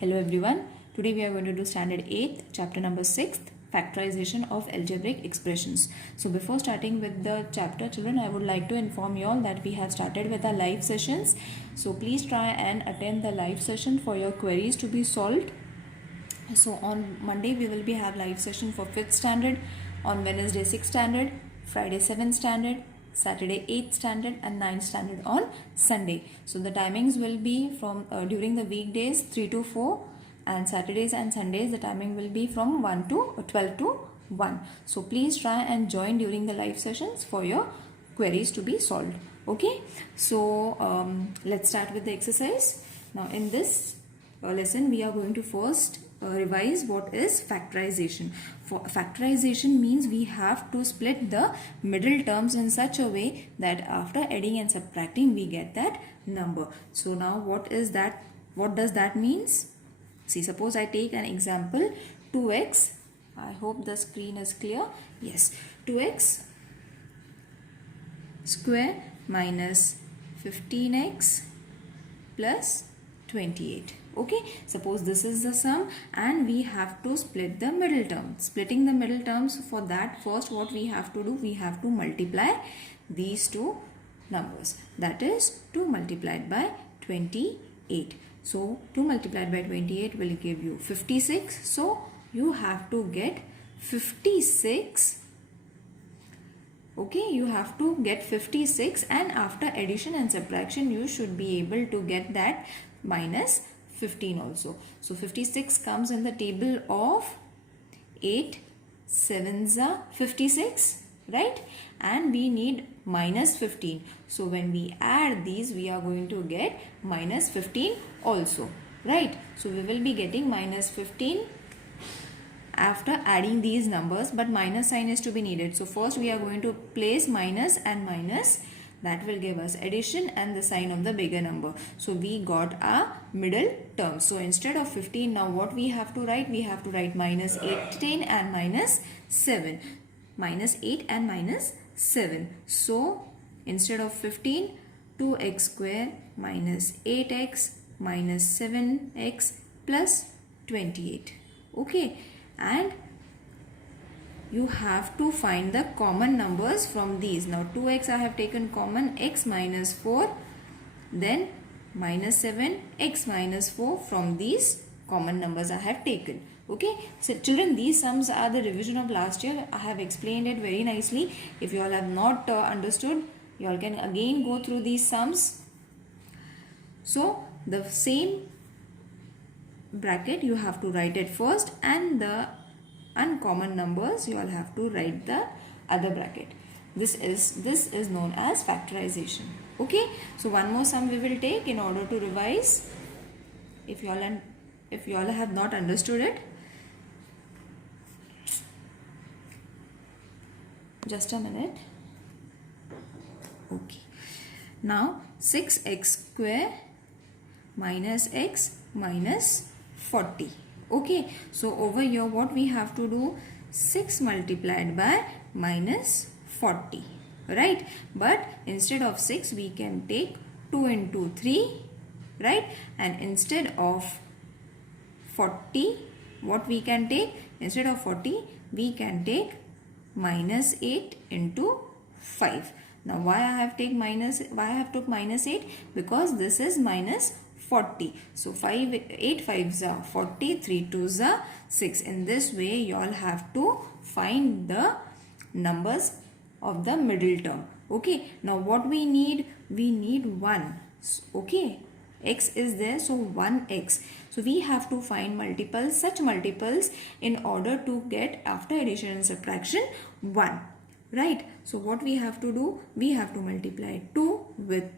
Hello everyone. Today we are going to do standard 8th, chapter number 6th, Factorization of Algebraic Expressions. So before starting with the chapter, children, I would like to inform you all that we have started with our live sessions. So please try and attend the live session for your queries to be solved. So on Monday we will be have live session for 5th standard, on Wednesday 6th standard, Friday 7th standard, Saturday 8th standard and 9th standard on Sunday. So the timings will be from during the weekdays 3 to 4 and Saturdays and Sundays the timing will be from 1 to 12 to 1. So please try and join during the live sessions for your queries to be solved. Okay, so let's start with the exercise. Now in this lesson we are going to first revise what is factorization. For factorization means we have to split the middle terms in such a way that after adding and subtracting we get that number. So now what is that? What does that means? See, suppose I take an example 2x. I hope the screen is clear. Yes, 2x square minus 15x plus 28. Okay, suppose this is the sum and we have to split the middle term. Splitting the middle terms, for that first what we have to do, we have to multiply these two numbers, that is 2 multiplied by 28. So 2 multiplied by 28 will give you 56. So you have to get 56. Okay, you have to get 56 and after addition and subtraction you should be able to get that minus 15 also. So 56 comes in the table of 8 7s are 56, right? And we need minus 15. So when we add these we are going to get minus 15 also, right? So we will be getting minus 15 after adding these numbers, but minus sign is to be needed. So first we are going to place minus and minus. That will give us addition and the sign of the bigger number. So we got our middle term. So instead of 15, now what we have to write? We have to write minus 18 and minus 7. Minus 8 and minus 7. So instead of 15, 2x square minus 8x minus 7x plus 28. Okay. And you have to find the common numbers from these. Now 2x I have taken common, x minus 4, then minus 7, x minus 4 from these common numbers I have taken. Okay, so children, these sums are the revision of last year. I have explained it very nicely. If you all have not understood, you all can again go through these sums. So the same bracket you have to write it first and the uncommon numbers you all have to write the other bracket. This is known as factorization. Okay, so one more sum we will take in order to revise if you all have not understood it. Just a minute. Okay, now 6x square minus x minus 40. Okay, so over here what we have to do, 6 multiplied by minus 40, right? But instead of 6 we can take 2 into 3, right? And instead of 40, what we can take? Instead of 40 we can take minus 8 into 5. Now why I have took minus 8? Because this is minus 40. So 8 5s are 40, 3 2s are 6. In this way you all have to find the numbers of the middle term. Okay, now what we need? We need 1. Okay, x is there, so 1x. So we have to find multiples, such multiples, in order to get after addition and subtraction 1, right? So what we have to do? We have to multiply 2 with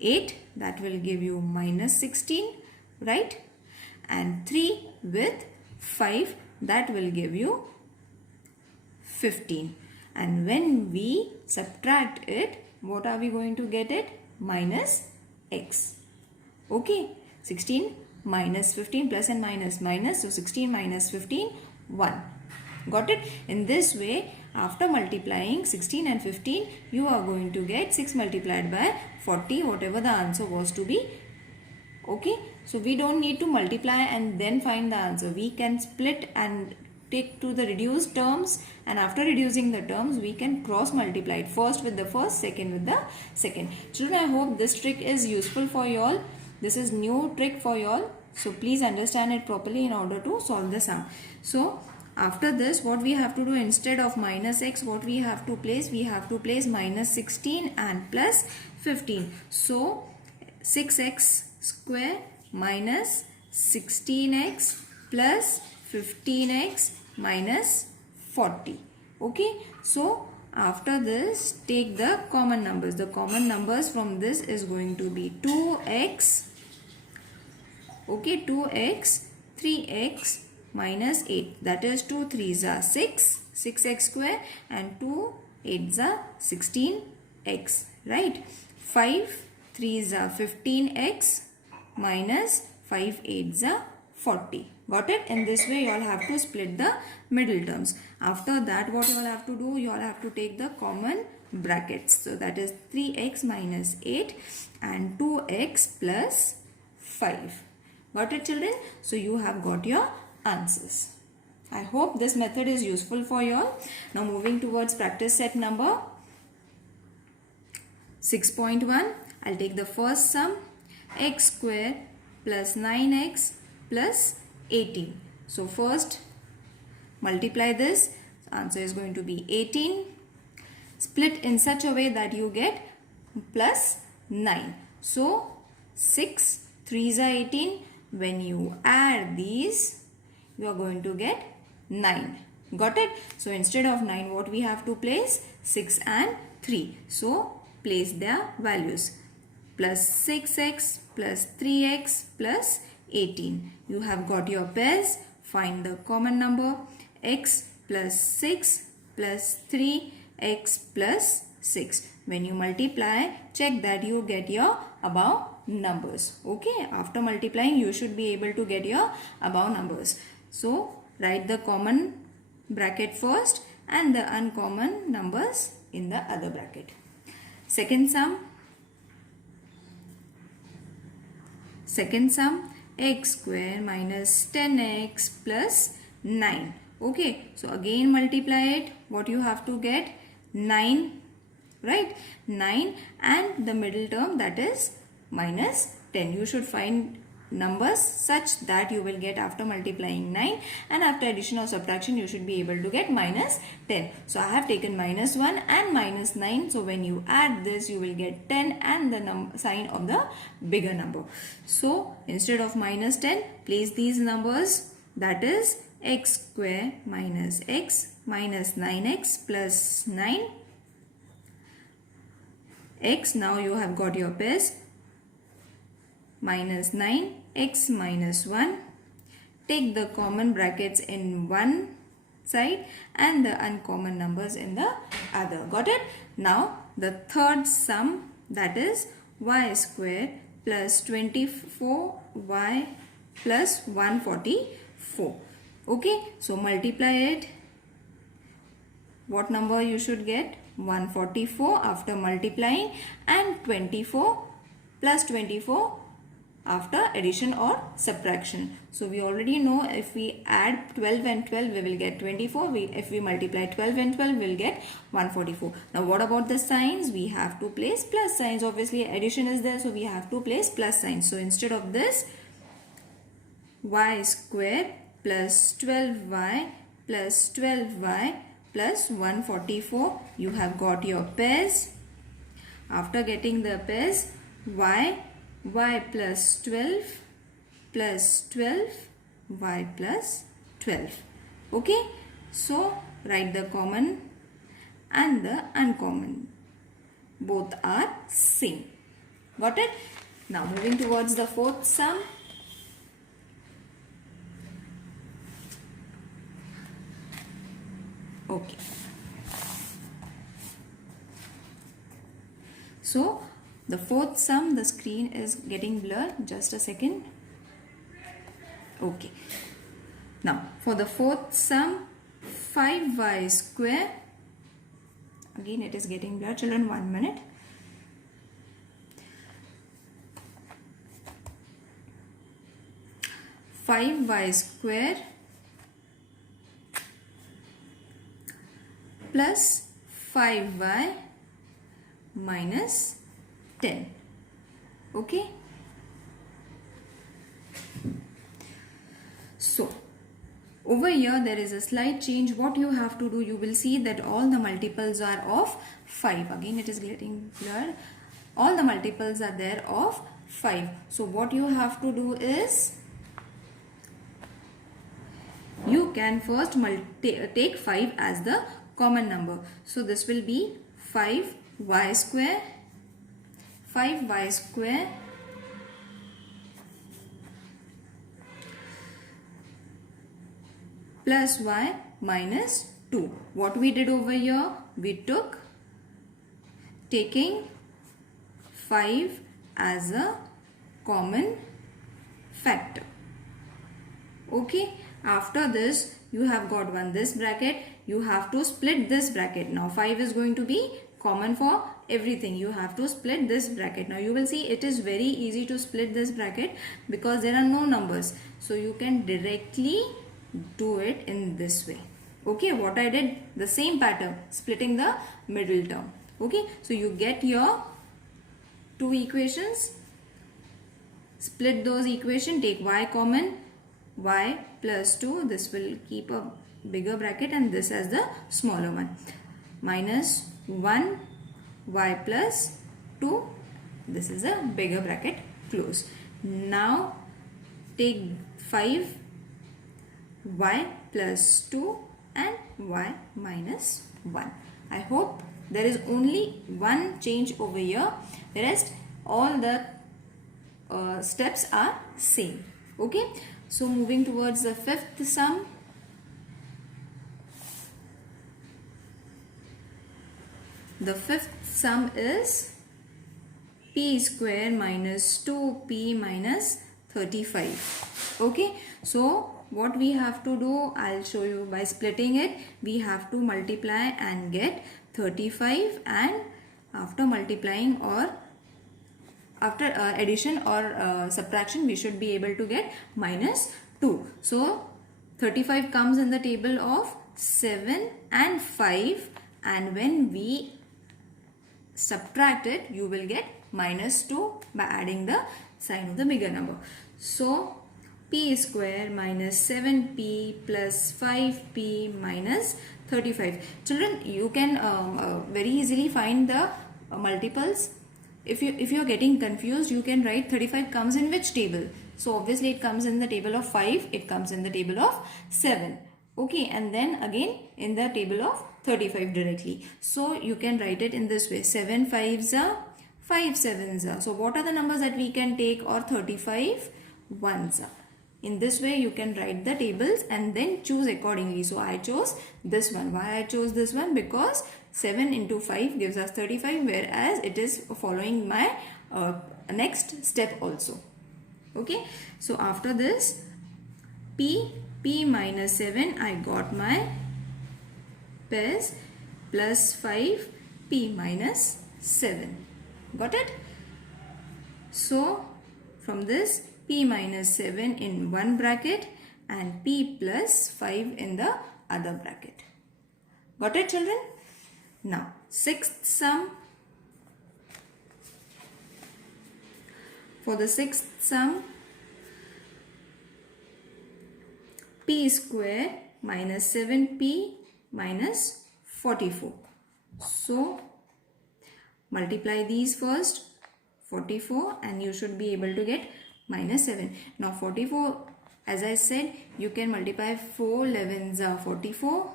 8, that will give you minus 16, right? And 3 with 5, that will give you 15. And when we subtract it, what are we going to get it? Minus x. Okay, 16 minus 15, plus and minus, minus. So 16 minus 15, 1. Got it? In this way, after multiplying 16 and 15, you are going to get 6 multiplied by 40, whatever the answer was to be. Okay, So we don't need to multiply and then find the answer. We can split and take to the reduced terms, and after reducing the terms we can cross multiply it, first with the first, second with the second. Children, I hope this trick is useful for you all. This is new trick for you all, so please understand it properly in order to solve the sum. So after this, what we have to do, instead of minus x, what we have to place? We have to place minus 16 and plus 15. So 6x square minus 16x plus 15x minus 40. Okay, so after this, take the common numbers. The common numbers from this is going to be 2x, okay, 2x, 3x minus 8. That is 2 3s are 6, 6x square, and 2 8s are 16x, right? 5 3s are 15x minus 5 8s are 40. Got it? In this way you all have to split the middle terms. After that, what you all have to do? You all have to take the common brackets. So that is 3x minus 8 and 2x plus 5. Got it, children? So you have got your answers. I hope this method is useful for you all. Now moving towards practice set number 6.1. I'll take the first sum, x square plus 9x plus 18. So first multiply this. Answer is going to be 18. Split in such a way that you get plus 9. So 6 3s are 18. When you add these, you are going to get 9. Got it? So instead of 9, what we have to place? 6 and 3. So place their values. Plus 6x plus 3x plus 18. You have got your pairs. Find the common number. X plus 6 plus 3, x plus 6. When you multiply, check that you get your above numbers. Okay, after multiplying you should be able to get your above numbers. So write the common bracket first and the uncommon numbers in the other bracket. Second sum, x square minus 10x plus 9. Okay, so again multiply it. What you have to get? 9, right? 9 and the middle term, that is minus 10. You should find numbers such that you will get after multiplying 9, and after addition or subtraction you should be able to get minus 10. So I have taken minus 1 and minus 9. So when you add this, you will get 10 and the sign of the bigger number. So instead of minus 10, place these numbers, that is x square minus x minus 9x plus 9. X, now you have got your pairs, minus 9, x minus 1. Take the common brackets in one side and the uncommon numbers in the other. Got it? Now the third sum, that is y square plus 24y plus 144. Okay, so multiply it. What number you should get? 144 after multiplying, and 24 plus 24 after addition or subtraction. So we already know if we add 12 and 12 we will get 24. If we multiply 12 and 12 we will get 144. Now what about the signs? We have to place plus signs. Obviously addition is there, so we have to place plus signs. So instead of this, y square plus 12y plus 12y plus 144, you have got your pairs. After getting the pairs, y plus 12 plus 12, y plus 12. Okay, so write the common and the uncommon. Both are same. Got it? Now moving towards the fourth sum. Okay. So the fourth sum, the screen is getting blurred. Just a second. Okay. Now for the fourth sum, 5y square. Again it is getting blurred. Children, 1 minute. 5y square plus 5y minus 10. Okay. So over here there is a slight change. What you have to do, you will see that all the multiples are of 5. Again it is getting blurred. All the multiples are there of 5. So what you have to do is, you can first take 5 as the common number. So this will be 5y square plus y minus 2. What we did over here, we took taking 5 as a common factor. Okay, after this you have got this bracket, you have to split this bracket. Now 5 is going to be common for everything. You have to split this bracket. Now you will see it is very easy to split this bracket because there are no numbers. So you can directly do it in this way. Okay, what I did, the same pattern, splitting the middle term. Okay, so you get your two equations, split those equations, take y common, y plus 2, this will keep a bigger bracket and this as the smaller one, minus 1 y plus 2, this is a bigger bracket, close. Now take 5 y plus 2 and y minus 1. I hope there is only one change over here, the rest all the steps are same. Okay, so moving towards the fifth sum. The fifth sum is p square minus 2p minus 35. Okay, so what we have to do, I'll show you by splitting it. We have to multiply and get 35, and after multiplying or after addition or subtraction, we should be able to get minus 2. So 35 comes in the table of 7 and 5, and when we subtract it, you will get minus 2 by adding the sign of the bigger number. So p square minus 7p plus 5p minus 35. Children, you can very easily find the multiples. If you are getting confused, you can write 35 comes in which table. So obviously it comes in the table of 5, it comes in the table of 7. Okay, and then again in the table of 35 directly. So you can write it in this way, 7 5s are 5 7s are. So what are the numbers that we can take, or 35 1s are. In this way you can write the tables and then choose accordingly. So I chose this one. Why I chose this one? Because 7 into 5 gives us 35, whereas it is following my next step also. Okay, so after this p minus 7, I got my pairs plus 5 p minus 7. Got it? So from this, p minus 7 in one bracket and p plus 5 in the other bracket. Got it, children? Now sixth sum. For the sixth sum, p square minus 7p minus 44. So multiply these first, 44, and you should be able to get minus 7. Now 44, as I said, you can multiply 4 11s are 44,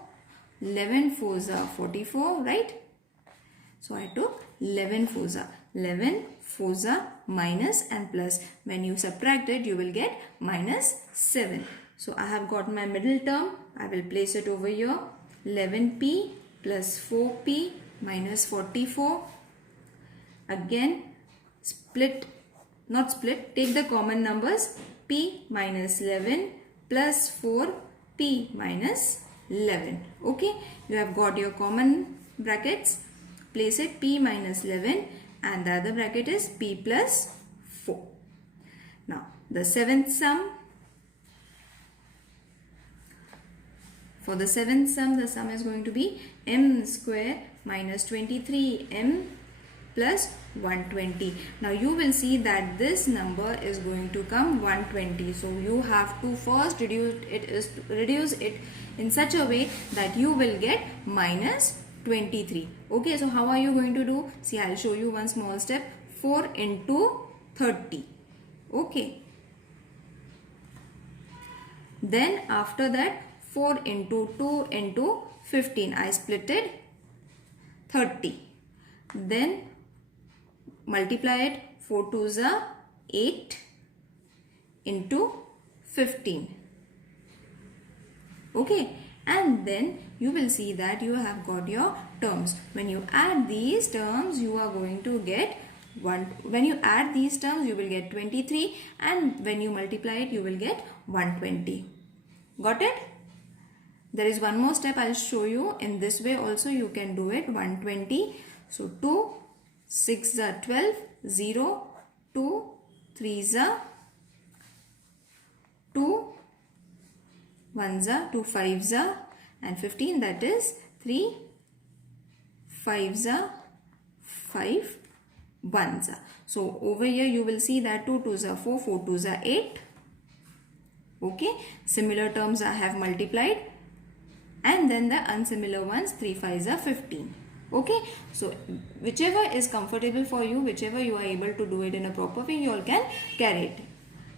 11 4s are 44, right? So I took 11 4s are 11, 4s are minus and plus. When you subtract it, you will get minus 7. So I have got my middle term. I will place it over here. 11p plus 4p minus 44. Again, take the common numbers. P minus 11 plus 4p minus 11. Okay, you have got your common brackets. Place it p minus 11 and the other bracket is p plus 4. Now the seventh sum. For the seventh sum, the sum is going to be m square minus 23m plus 120. Now you will see that this number is going to come 120. So you have to first reduce it in such a way that you will get minus 23. Okay, so how are you going to do? See, I'll show you one small step. 4 into 30. Okay. Then after that 4 into 2 into 15. I splitted 30. Then multiply it. 4 2s are 8 into 15. Okay. And then you will see that you have got your terms. When you add these terms, you are going to get 1. When you add these terms, you will get 23, and when you multiply it, you will get 120. Got it? There is one more step I'll show you. In this way also you can do it. 120. So 2, 6 are 12, 0, 2, 3 are 2, 1s are 2, 5s are, and 15, that is 3, 5s are 5, 1s are. So over here you will see that 2 2s are 4, 4 2s are 8. Okay, similar terms I have multiplied, and then the unsimilar ones, 3 5s are 15. Okay, so whichever is comfortable for you, whichever you are able to do it in a proper way, you all can carry it,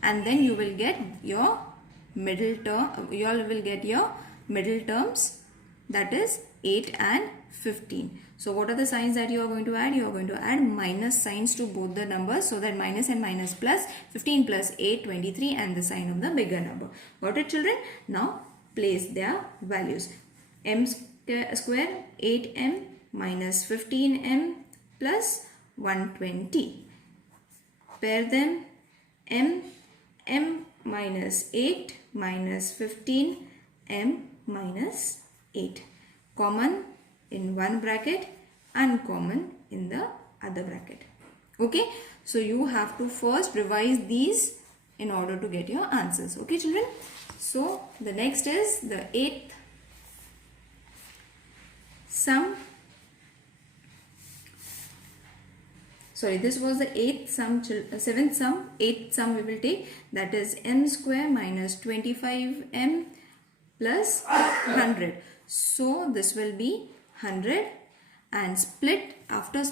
and then you will get your middle term. You all will get your middle terms, that is 8 and 15. So what are the signs that you are going to add? You are going to add minus signs to both the numbers, so that minus and minus plus, 15 plus 8, 23, and the sign of the bigger number. Got it, children? Now place their values. M square 8m minus 15m plus 120. Pair them. M minus 8 minus 15 m minus 8. Common in one bracket, uncommon in the other bracket. Okay, so you have to first revise these in order to get your answers. Okay, children? So the next is the 8th sum. Sorry, this was the 8th sum, 7th sum. 8th sum we will take, that is m square minus 25m plus 100. So this will be 100, and split, after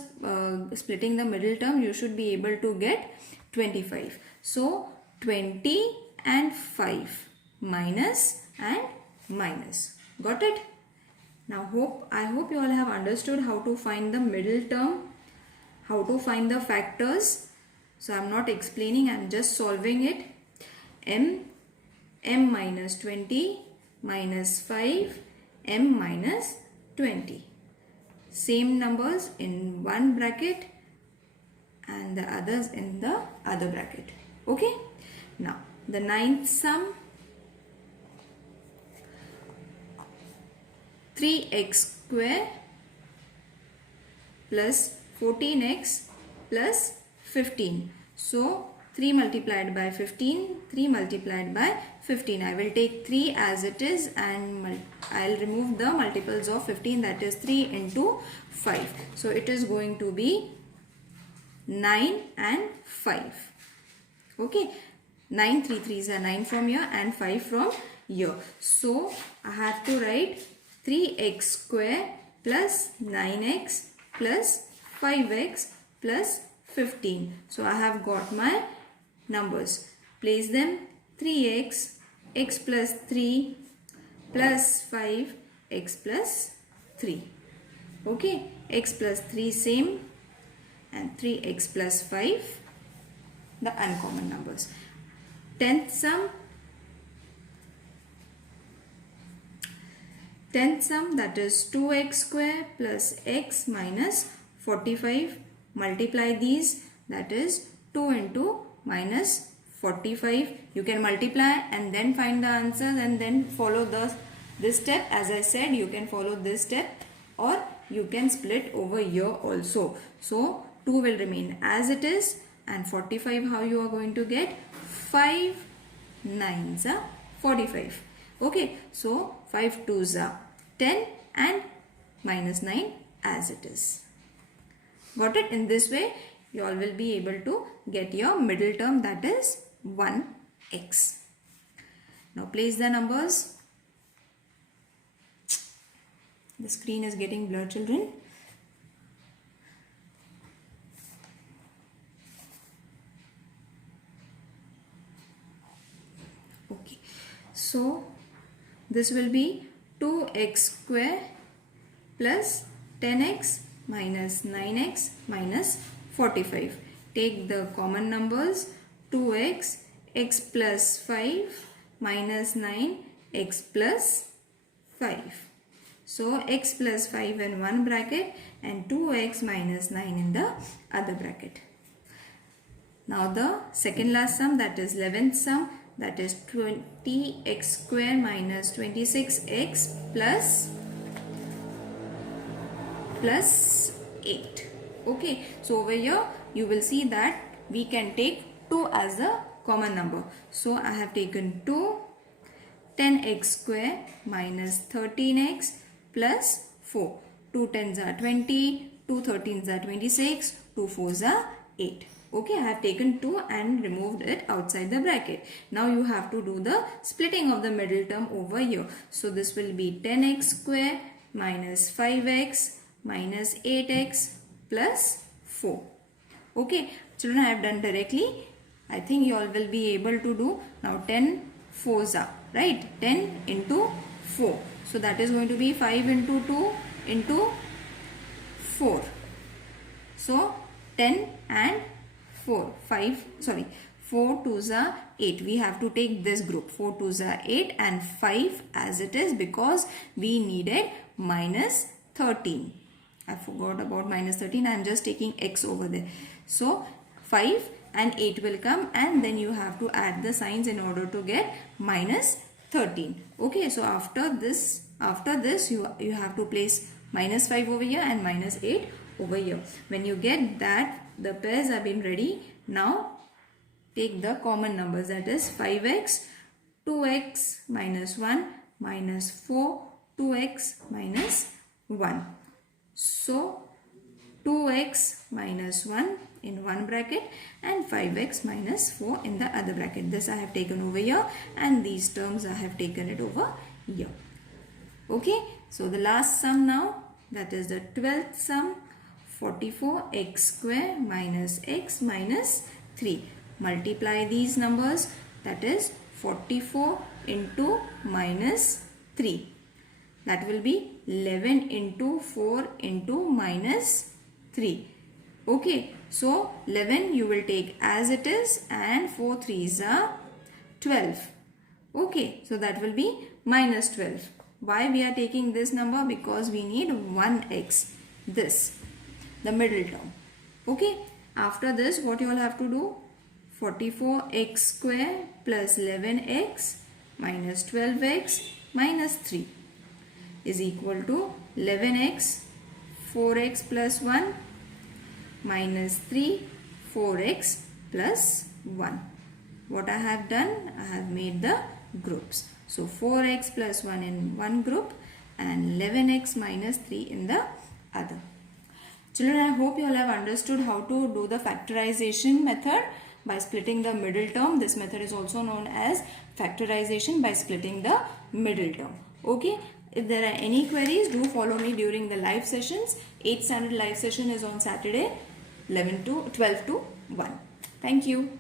splitting the middle term, you should be able to get 25. So 20 and 5, minus and minus. Got it? Now I hope you all have understood how to find the middle term, how to find the factors. So I am not explaining, I am just solving it. M minus 20 minus 5, m minus 20. Same numbers in one bracket and the others in the other bracket. Okay. Now the 9th sum. 3x square plus 14x plus 15. So 3 multiplied by 15, 3 multiplied by 15. I will take 3 as it is, and I will remove the multiples of 15, that is 3 into 5. So it is going to be 9 and 5. Okay, 9, 3 3s are 9 from here and 5 from here. So I have to write 3x square plus 9x plus 5x plus 15. So I have got my numbers. Place them. 3x, x plus 3 plus 5, x plus 3. Okay, x plus 3 same, and 3x plus 5 the uncommon numbers. 10th sum. 10th sum, that is 2x square plus x minus 45. Multiply these, that is 2 into minus 45. You can multiply and then find the answers and then follow this step. As I said, you can follow this step, or you can split over here also. So 2 will remain as it is, and 45 how you are going to get? 5 9s are 45. Okay, so 5 2s are 10 and minus 9 as it is. Got it? In this way, you all will be able to get your middle term, that is 1x. Now place the numbers. The screen is getting blurred, children. Okay, so this will be 2x square plus 10x minus 9x minus 45. Take the common numbers. 2x, x plus 5 minus 9, x plus 5. So x plus 5 in one bracket and 2x minus 9 in the other bracket. Now the second last sum, that is 11th sum, that is 20x square minus 26x plus 8. Okay, so over here you will see that we can take 2 as a common number. So I have taken 2, 10x square minus 13x plus 4. 2 10s are 20, 2 13s are 26, 2 4s are 8. Okay, I have taken 2 and removed it outside the bracket. Now you have to do the splitting of the middle term over here. So this will be 10x square minus 5x minus 8x plus 4. Okay, children, I have done directly. I think you all will be able to do. Now 10 4s are, right? 10 into 4. So that is going to be 5 into 2 into 4. So 10 and 4. 4 2s are 8. We have to take this group. 4 2s are 8 and 5 as it is because we needed minus 13. I forgot about minus 13. I am just taking x over there. So 5 and 8 will come and then you have to add the signs in order to get minus 13. Okay, so after this you have to place minus 5 over here and minus 8 over here. When you get that, the pairs have been ready. Now take the common numbers, that is 5x, 2x minus 1 minus 4, 2x minus 1. So 2x minus 1 in one bracket and 5x minus 4 in the other bracket. This I have taken over here and these terms I have taken it over here. Okay, so the last sum now, that is the 12th sum, 44x square minus x minus 3. Multiply these numbers, that is 44 into minus 3. That will be 11 into 4 into minus 3. Okay, so 11 you will take as it is and 4 3s are 12. Okay, so that will be minus 12. Why we are taking this number? Because we need 1x, this, the middle term. Okay, after this what you all have to do? 44x square plus 11x minus 12x minus 3 is equal to 11x 4x plus 1 minus 3 4x plus 1. What I have done? I have made the groups. So 4x plus 1 in one group and 11x minus 3 in the other. Children, I hope you all have understood how to do the factorization method by splitting the middle term. This method is also known as factorization by splitting the middle term. Okay. If there are any queries, do follow me during the live sessions. 8th standard live session is on Saturday 12 to 1. Thank you.